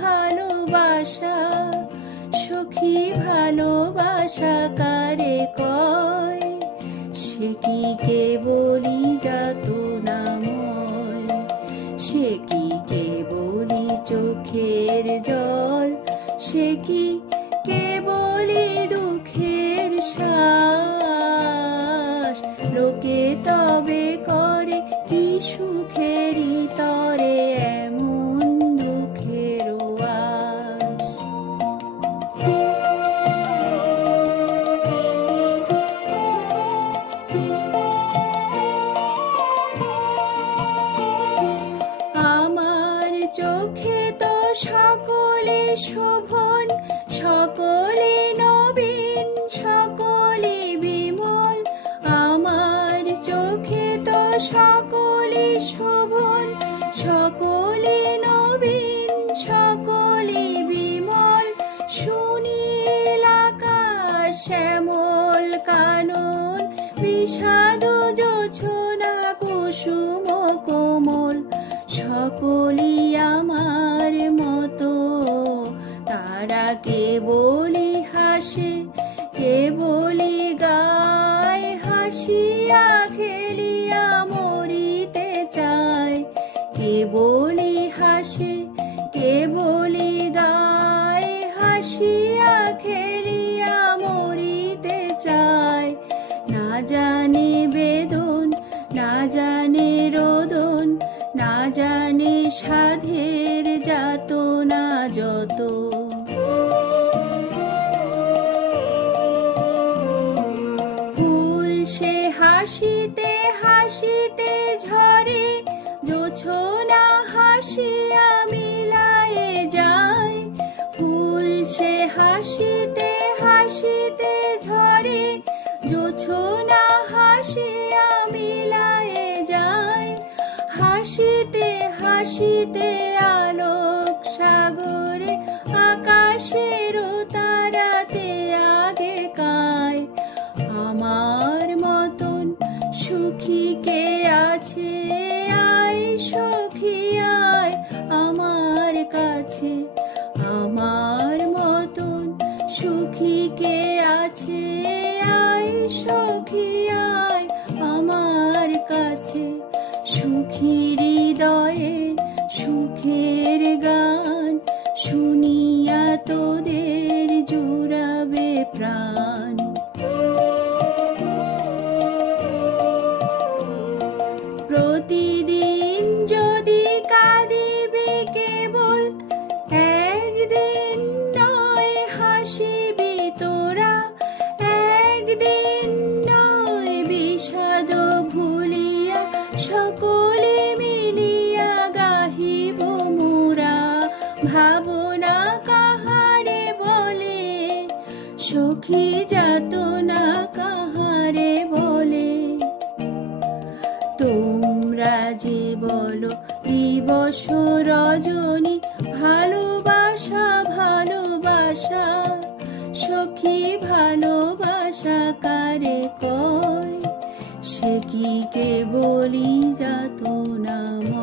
ভালোবাসা, সখী ভালোবাসা কারে কয়? সে কি কেবলই যাতনাময়, সে কি কেবলই চোখের জল, সে কি কেবলই দুঃখের শ্বাস? লোকে তবে করে কি সুখেরই তরে এমন দুঃখের আশ? আমার চোখে তো সকলে শোভন, সকলে নবীন, সকলে বিমল। আমার চোখে তো সকলে শোভন, সকলে নবীন, সকলে বিমল। সুনীল আকাশ, শ্যামল কানন, বিষাদ জোছনা কুসুম কোমল। সকলি আমার মতো, তারা কেবলি হাসে, কেবলি গায়, হাসিয়া খেলিয়া মরিতে চায়। কেবলি হাসে, কেবলি গায়, হাসিয়া খেলিয়া মরিতে চায়। না জানে বেদন, না জানে রোদন, না জানে সাধের যাতনা যত। ফুল সে হাসিতে হাসিতে ঝরে, জোছনা হাসিয়া মিলায়ে যায়। ফুল সে হাসিতে হাসিতে ঝরে, জোছনা হাসিয়া মিলায়ে যায়। হাসিতে হাসিতে আলোক সাগরে, আকাশের তারাতে আগে কায়। আমার মতন সুখী কে আছে? আয় সখী আয় আমার কাছে। আমার মতন সুখী কে আছে? আয় সখী আয় আমার কাছে। সুখী হৃদয়ে সুখের গান, শুনিয়া তোদের জুড়াবে প্রাণ। প্রতিদিন যদি কাঁদিবি কেবল, একদিন নয় হাসিবি তোরা। একদিন নয় বিষাদ ভুলিয়া, সকলে মিলিয়া গাহিব মোরা। ভাবনা কাহারে বলে, সখী যাতনা কাহারে বলে? তোমরা যে বলো দিবস রজনী, ভালোবাসা ভালোবাসা, সখী ভালোবাসা কারে কয়? সে কি কেবলই যাতনাময়।